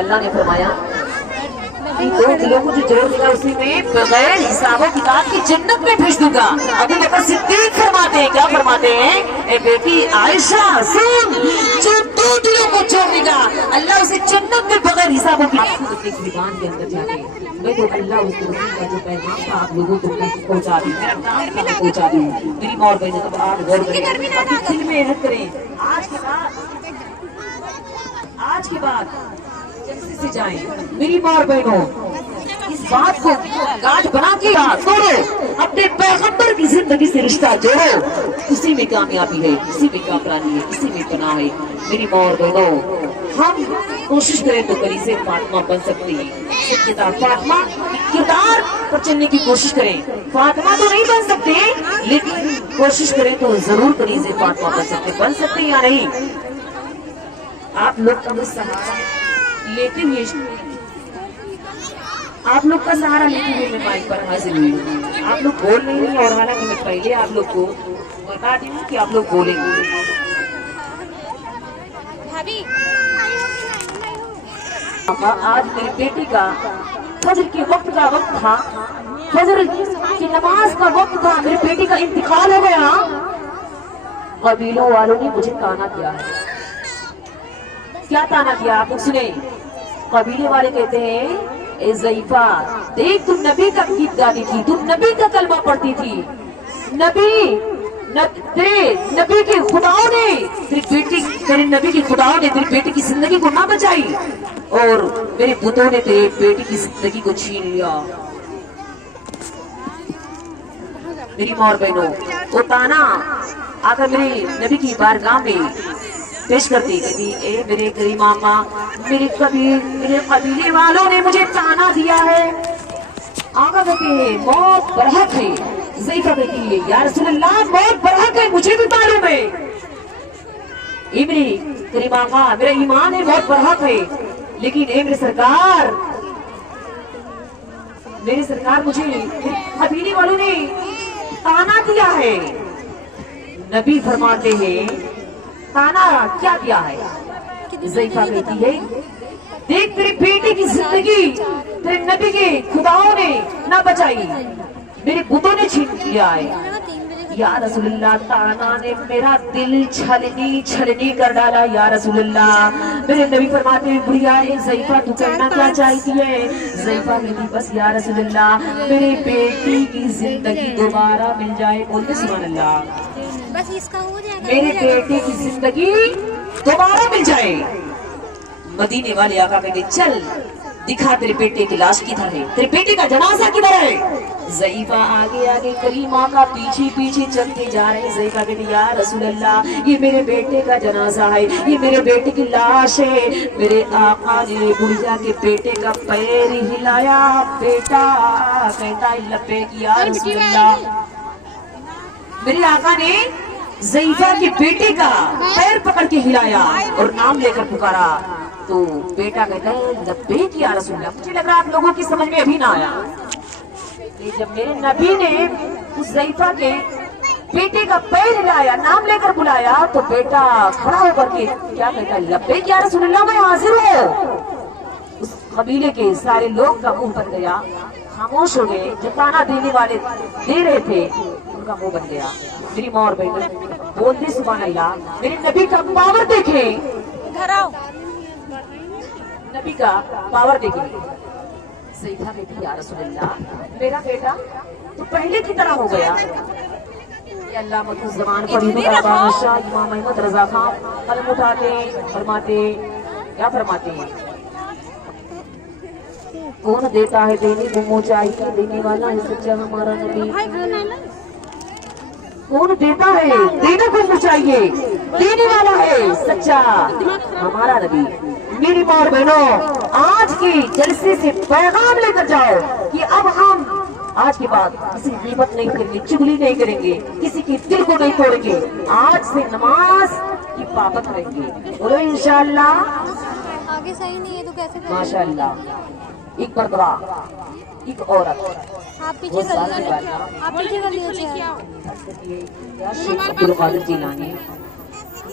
اللہ نے فرمایا دو دلوں کو جو جوڑ دے گا اسی میں بغیر حساب و کتاب کی جنت میں بھیج دوں گا۔ ابو بکر صدیق فرماتے ہیں، کیا فرماتے ہیں؟ اے بیٹی عائشہ سن، جو دو دلوں کو جوڑ دے گا اللہ اسے جنت میں بغیر حساب و کتاب کی اپنی زبان کے اندر جا کے میں تو اللہ اس رسول کا جو پیغام تھا آپ لوگوں کو پہنچا دی، میرا کام تھا پہنچا دی۔ میری ماں اور بہنیں اب آپ غور کریں، اپنے دل میں رکھ کریں، آج کے بعد جلسے سے جائیں میری ماں اور بہنوں، اس بات کو گاٹھ بنا کے توڑو، اپنے پیغمبر کی زندگی سے رشتہ جوڑو، اسی میں کامیابی ہے، اسی میں کامرانی ہے، اسی میں پناہ ہے۔ میری ماں اور بہنوں، ہم کوشش کریں تو کلیسے فاطمہ بن سکتی ہیں۔ کتاب فاطمہ کردار پر چلنے کی کوشش کریں، فاطمہ تو نہیں بن سکتے لیکن کوشش کریں تو ضرور کلیسے فاطمہ بن سکتے یا نہیں؟ آپ لوگ کا سہارا لیتے ہوئے، آپ لوگ کا سہارا لیتے ہوئے میں مائک پر حاضر ہوئی ہوں۔ آپ لوگ بول رہے ہیں اور حالانکہ میں پہلے آپ لوگ کو بتا دوں کہ آپ لوگ بولیں گے۔ آج میرے بیٹی کا فجر کے وقت کا وقت تھا، فجر کی نماز کا وقت تھا، میرے بیٹی کا انتقال ہو گیا۔ قبیلوں والوں نے مجھے تانا کیا ہے۔ کیا تانا کیا آپ سنیں؟ قبیلے والے کہتے ہیں اے ضعیفہ دیکھ تم نبی کا گیت گاتی تھی، تم نبی کا کلمہ پڑھتی تھی، نبی کے خداؤں نے تیرے نبی کے خداؤں نے تیری بیٹی کی زندگی کو نہ بچائی اور میرے بتوں نے تیرے بیٹی کی زندگی کو چھین لیا۔ میری ماں اور بہنوں، وہ تانا آ کر میرے نبی کی بارگاہ میں پیش کرتی کہتی اے میرے کریم آقا، میرے قبیلے والوں نے مجھے تانا دیا ہے۔ آقا کہتے ہیں موت برحق ہے۔ ضعیفہ کہتی ہے یا رسول اللہ موت برحق ہے، مجھے بھی معلوم ہے۔ اے میرے کریم آقا، میرا ایمان ہے موت برحق ہے، لیکن اے میرے سرکار مجھے قبیلے والوں نے تانا دیا ہے۔ نبی فرماتے ہیں تانا کیا دیا ہے؟ ضعیفہ کہتی ہے دیکھ تیری بیٹی کی زندگی تیرے نبی کے خداؤں نے نہ بچائی، میرے بتوں نے چھین لیا ہے۔ یا رسول اللہ تانا نے میرا دل چھلنی کر ڈالا۔ یا رسول اللہ، میرے نبی فرماتے ہیں بڑھیا ہے ضعیفہ تو کہنا کیا چاہتی ہے؟ ضعیفہ کہتی بس یا رسول اللہ میرے بیٹی کی زندگی دوبارہ مل جائے۔ بولتے سبحان اللہ، بس اس کا ہو جائے گا، میرے بیٹے کی زندگی دوبارہ مل جائے۔ مدینے والے آقا کہتے چل دکھا تیرے بیٹے کی لاش کدھر ہے، تیرے بیٹے کا جنازہ کدھر ہے؟ ضعیفہ آگے کریم آقا پیچھے چلتے جا رہے ہیں۔ ضعیفہ کہتے یا رسول اللہ یہ میرے بیٹے کا جنازہ ہے، یہ میرے بیٹے کی لاش ہے۔ میرے آقا نے بڑھیا کے بیٹے کا پیر ہلایا، بیٹا کہتا ہے لبیک یا رسول اللہ۔ میرے آقا نے ضعیفہ کے بیٹے کا پیر پکڑ کے ہلایا اور نام لے کر پکارا تو بیٹا کہتا ہے لبیک یا رسول اللہ۔ مجھے لگ رہا آپ لوگوں کی سمجھ میں ابھی نہ آیا کہ جب میرے نبی نے اس ضعیفہ کے بیٹے کا پیر ہلایا، نام لے کر بلایا تو بیٹا کھڑا ہو کر کے کیا کہتا ہے لبیک یا رسول اللہ، میں حاضر ہوں۔ اس قبیلے کے سارے لوگ کا منہ بن گیا، خاموش ہو گئے، جو تانا دینے والے دے رہے تھے ان کا منہ بن گیا۔ میری ماں اور بہن بولتے سبحان اللہ، میرے نبی کا پاور دیکھیں، نبی کا پاور دیکھیں۔ ضعیفہ کہتی یا رسول اللہ میرا بیٹا تو پہلے کی طرح ہو گیا۔ یہ اللہ مطلب زمان پر بادشاہ امام احمد رضا خان قلم اٹھاتے فرماتے کیا فرماتے ہیں؟ کون دیتا ہے دینے کو منہ چاہیے، دینے والا ہے سچا ہمارا نبی۔ کون دیتا ہے دینے کو منہ چاہیے، دینے والا ہے سچا ہمارا نبی۔ میری ماں اور بہنوں، آج کی جلسے سے پیغام لے کر جاؤ کہ اب ہم آج کے بعد کسی غیبت نہیں کریں گے، چغلی نہیں کریں گے، کسی کی دل کو نہیں توڑیں گے، آج سے نماز کی پابند رہیں گے۔ بولو انشاءاللہ۔ آگے صحیح نہیں ہے تو کیسے کریں گے؟ ماشاءاللہ۔ ایک مرتبہ ایک عورت آپ پیچھے کر لیجیے، آپ پیچھے کر لیجیے۔ شیخ عبدالقادر جیلانی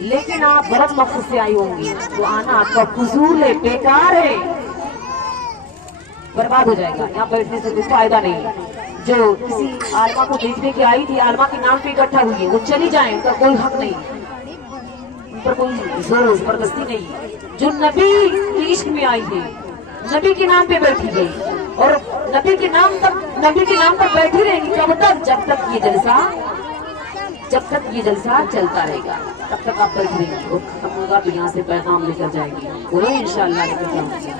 لیکن آپ غلط مقصد سے آئی ہوں گی تو آنا آپ کا فضول ہے، بیکار ہے، برباد ہو جائے گا، یہاں بیٹھنے سے کوئی فائدہ نہیں۔ جو کسی عالمہ کو دیکھنے کی آئی تھی، عالمہ کے نام پہ اکٹھا ہوئی ہے، وہ چلی جائیں، ان کا کوئی حق نہیں، ان پر کوئی زور زبردستی نہیں۔ جو نبی کے عشق میں آئی تھی، نبی کے نام پہ بیٹھی گئی اور نبی کے نام پر بیٹھی رہے گی کب تک؟ جب تک یہ جلسہ چلتا رہے گا تب تک آپ بیٹھ رہے گی، اور ختم ہوگا تو یہاں سے پیغام لے کر جائے گی، بولو انشاءاللہ لے کر جاؤں گی۔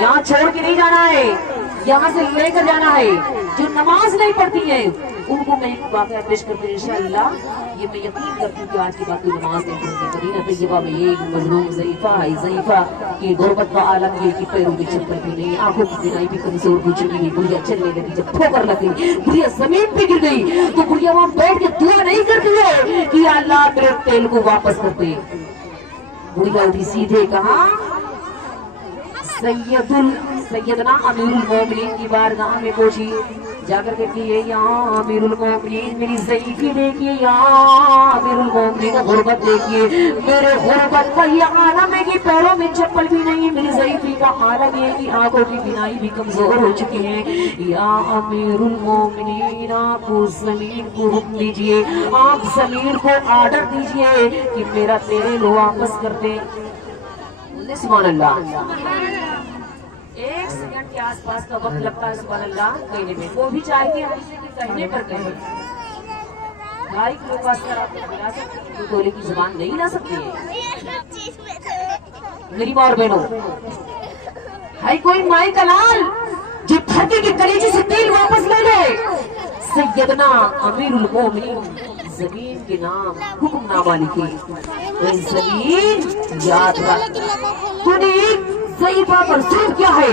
یہاں چھوڑ کے نہیں جانا ہے، یہاں سے لے کر جانا ہے۔ جو نماز نہیں پڑھتی ہے ان کو میں ایک واقعہ پیش کرتی ہوں انشاءاللہ، یہ میں یقین کرتی ہوں کہ آج کے بعد کوئی نماز نہیں پڑھتی۔ مدینہ طیبہ میں ایک مظلوم ضعیفہ کی غربت کا عالم یہ کہ پیروں میں چپل بھی نہیں، آنکھوں کی بینائی بھی کمزور ہو چکی ہے، بڑھیا چلنے لگی، جب ٹھوکر لگ گئی، بڑھیا زمین پہ گر گئی تو بڑھیا وہاں بیٹھ کے دعا نہیں کرتی ہے کہ یا اللہ میرے تیل کو واپس کر دے، بڑھیا اٹھی سیدھے کہا سیدنا امیر المومنین کی بارگاہ میں پہنچی، جا کر دیکھیے یہاں امیر المومنین میری ضعیفی دیکھیے، یہاں امیر المومنین غربت دیکھیے، میرے غربت کا یہ عالم ہے کہ پیروں میں چپل بھی نہیں، میری ضعیفی کا عالم ہے کہ آنکھوں کی بینائی بھی کمزور ہو چکی ہے۔ یا امیر المومنین آپ زمین کو حکم دیجئے، آپ زمین کو آرڈر دیجئے کہ میرا تیل واپس کر دے۔ سبحان اللہ، 1 سیکنڈ کے آس پاس کا وقت لگتا ہے سبحان اللہ کہنے میں، وہ بھی چاہیے ہم سے کہ کہنے پر کہیں، 2.5 کلو کا اثر آپ کو ملا سکتے، گولے کی زبان نہیں لا سکتے میری ماں اور بہنوں۔ ہے کوئی مائی کا لال جو دھرتی کے کلیجے سے تیل واپس لے لے؟ سیدنا امیر المومنین زمین کے نام حکم نامہ لکھے، زمین یاد رکھ تو نے ایک ضعیفہ پر ظلم کیا ہے،